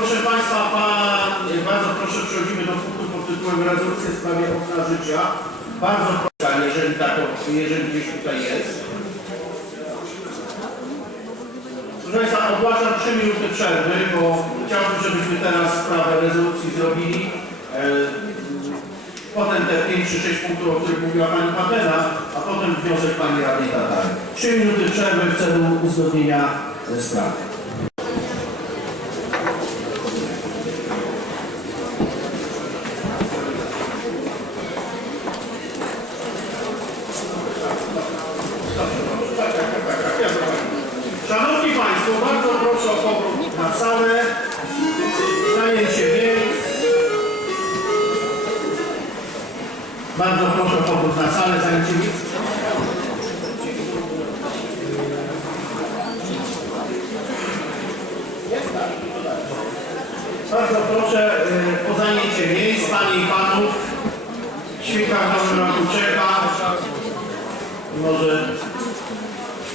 Proszę Państwa, pan, bardzo proszę przechodzimy do punktu pod tytułem rezolucja w sprawie okna życia. Bardzo proszę, jeżeli, tak, jeżeli gdzieś tutaj jest. Proszę Państwa, ogłaszam 3 minuty przerwy, bo chciałbym, żebyśmy teraz sprawę rezolucji zrobili. E, Potem te 5 czy 6 punktów, o których mówiła Pani Patena, a potem wniosek Pani Radnej Tatary. 3 minuty przerwy w celu uzgodnienia sprawy. Bardzo proszę powrót na salę, zajęcie. Bardzo proszę y, o zajęcie miejsc, Panie i Panów. Świta w nowym. Może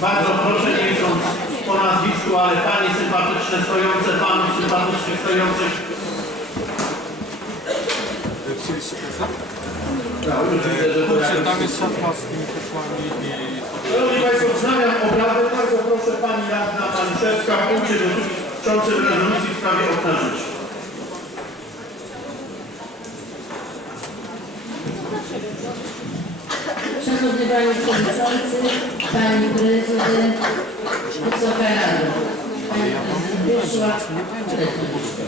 bardzo proszę, nie idąc po nazwisku, ale Panie sympatyczne stojące, Panów sympatycznych stojących. Kurczę, tam jest szatła z tymi posłami i... Szanowni Państwo, wznawiam obrady. Bardzo proszę Pani Radna Paniszewska w punkcie dotyczącym rezolucji w sprawie okna życia. Szanowny Panie Przewodniczący, Pani Prezydent, Wysoka Rado. Pani Prezydent wyszła, prezydent wyszła.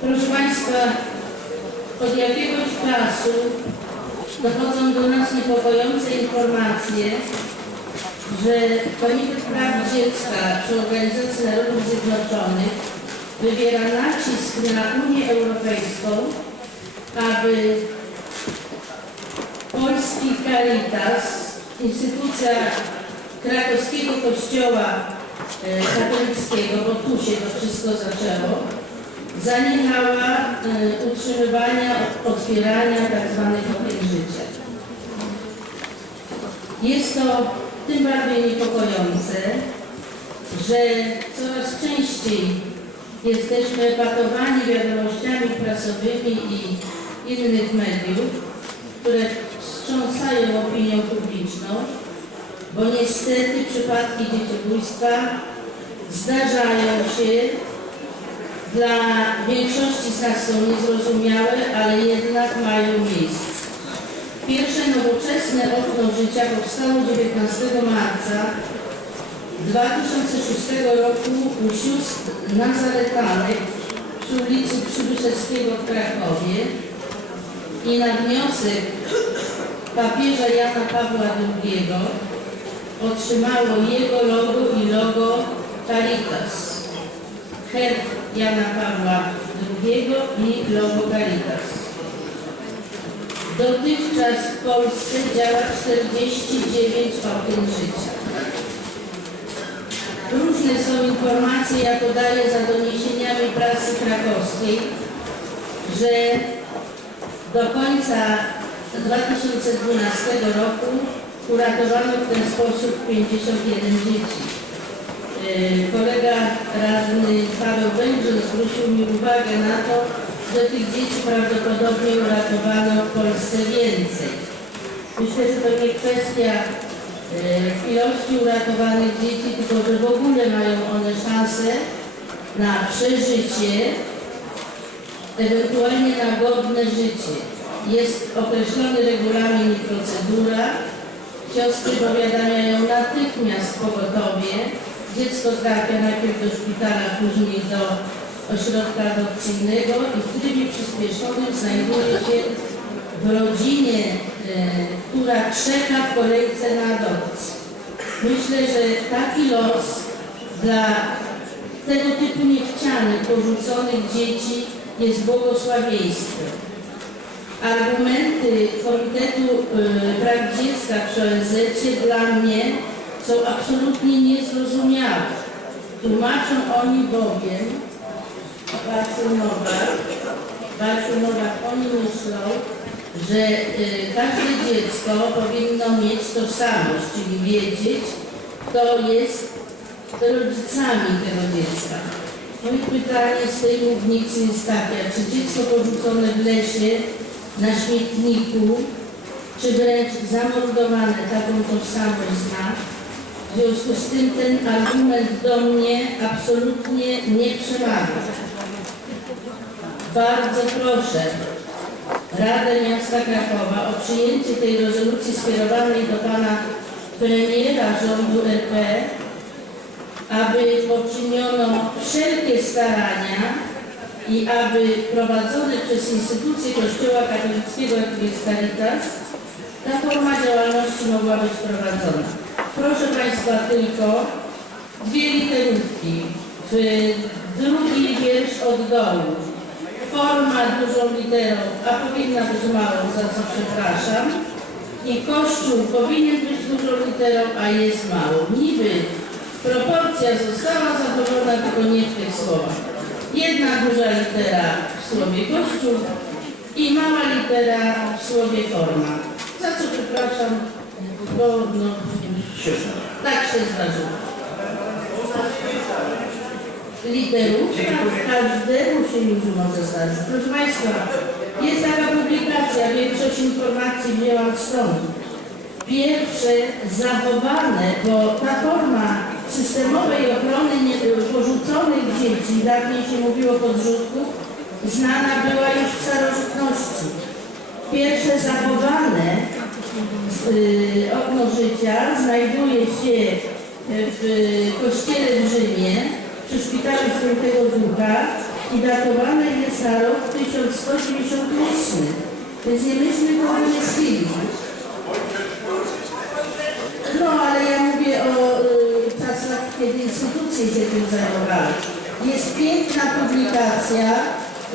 Proszę Państwa, od jakiegoś czasu dochodzą do nas niepokojące informacje, że Komitet Praw Dziecka przy Organizacji Narodów Zjednoczonych wywiera nacisk na Unię Europejską, aby Polski Caritas, instytucja krakowskiego kościoła e, katolickiego, bo tu się to wszystko zaczęło, zaniechała e, utrzymywania, otwierania tzw. okien życia. Jest to tym bardziej niepokojące, że coraz częściej jesteśmy epatowani wiadomościami prasowymi i innych mediów, które wstrząsają opinią publiczną, bo niestety przypadki dzieciobójstwa zdarzają się dla większości z nas są niezrozumiałe, ale jednak mają miejsce. Pierwsze nowoczesne okno życia powstało 19 marca 2006 roku u sióstr Nazaretanek przy ulicy Przybyszewskiego w Krakowie i na wniosek papieża Jana Pawła II otrzymało jego logo i logo Caritas. Herb Jana Pawła II i logo Caritas. Dotychczas w Polsce działa 49 okien życia. Różne są informacje, ja podaję za doniesieniami prasy krakowskiej, że do końca 2012 roku uratowano w ten sposób 51 dzieci. Yy, Kolega radny Paweł Węgrzyn zwrócił mi uwagę na to, że tych dzieci prawdopodobnie uratowano w Polsce więcej. Myślę, że to nie kwestia e, ilości uratowanych dzieci, tylko że w ogóle mają one szansę na przeżycie, ewentualnie na godne życie. Jest określony regulamin i procedura. Siostry powiadamiają natychmiast pogotowie. Dziecko trafia najpierw do szpitala, później do ośrodka adopcyjnego i w trybie przyspieszonym znajduje się w rodzinie, e, która czeka w kolejce na adopcję. Myślę, że taki los dla tego typu niechcianych, porzuconych dzieci jest błogosławieństwem. Argumenty Komitetu e, Praw Dziecka przy ONZ dla mnie są absolutnie niezrozumiałe. Tłumaczą oni bowiem, Basiu Nowak, oni myślą, że y, każde dziecko powinno mieć tożsamość, czyli wiedzieć, kto jest rodzicami tego dziecka. Moje pytanie z tej mównicy jest takie, czy dziecko porzucone w lesie, na śmietniku, czy wręcz zamordowane, taką tożsamość zna? W związku z tym ten argument do mnie absolutnie nie przemawia. Bardzo proszę Radę Miasta Krakowa o przyjęcie tej rezolucji skierowanej do Pana Premiera rządu RP, aby poczyniono wszelkie starania i aby prowadzone przez instytucje Kościoła katolickiego, jakim jest Caritas, ta forma działalności mogła być prowadzona. Proszę Państwa tylko dwie literówki. W drugi wiersz od dołu. Forma dużą literą, a powinna być małą, za co przepraszam. I Kościół powinien być dużą literą, a jest małą. Niby proporcja została zachowana, tylko nie w tych słowach. Jedna duża litera w słowie Kościół i mała litera w słowie forma. Za co przepraszam, bo no, Się zna. tak się zdarzyło. Literówka każdemu się już może zdarzyć. Proszę Państwa, jest taka publikacja, większość informacji wzięłam stąd. Pierwsze zachowane, bo ta forma systemowej ochrony nie, porzuconych dzieci, dawniej się mówiło podrzutków, znana była już w starożytności. Pierwsze zachowane okno życia znajduje się w kościele w Rzymie przy szpitalu Świętego Ducha i datowane jest na rok 1198. Więc nie myśmy go wymyślili. No ale ja mówię o y, czasach, kiedy instytucje się tym zajmowały. Jest piękna publikacja,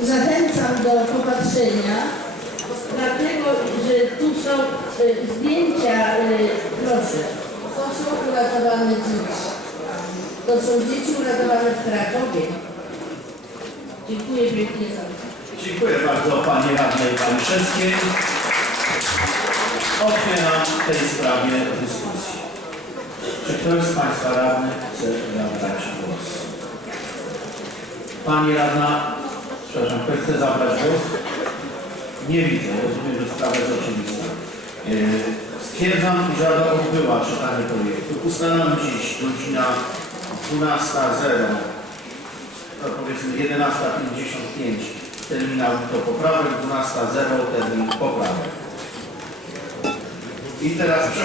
zachęcam do popatrzenia, dlatego że tu są y, zdjęcia, y, proszę, to są uratowane dzieci. To są dzieci uratowane w Krakowie. Dziękuję pięknie za Dziękuję bardzo Pani Radnej Paniszewskiej. Otwieram w tej sprawie dyskusję. Czy ktoś z Państwa radnych chce zabrać głos? Pani Radna, przepraszam, ktoś chce zabrać głos? Nie widzę, rozumiem, że sprawa jest oczywista. Yy, Stwierdzam, że Rada odbyła czytanie projektu. Ustalam dziś godzina 12.00 to powiedzmy 11.55 terminal do poprawek, 12.00 termin poprawek. I teraz